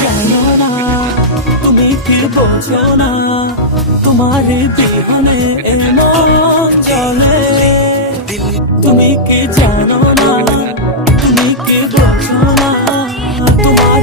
জানো না, তুমি কি বোঝো না, তোমার বিহনে এমন চলে। তুমি কি জানো না, তুমি কি বোঝো না, তোমার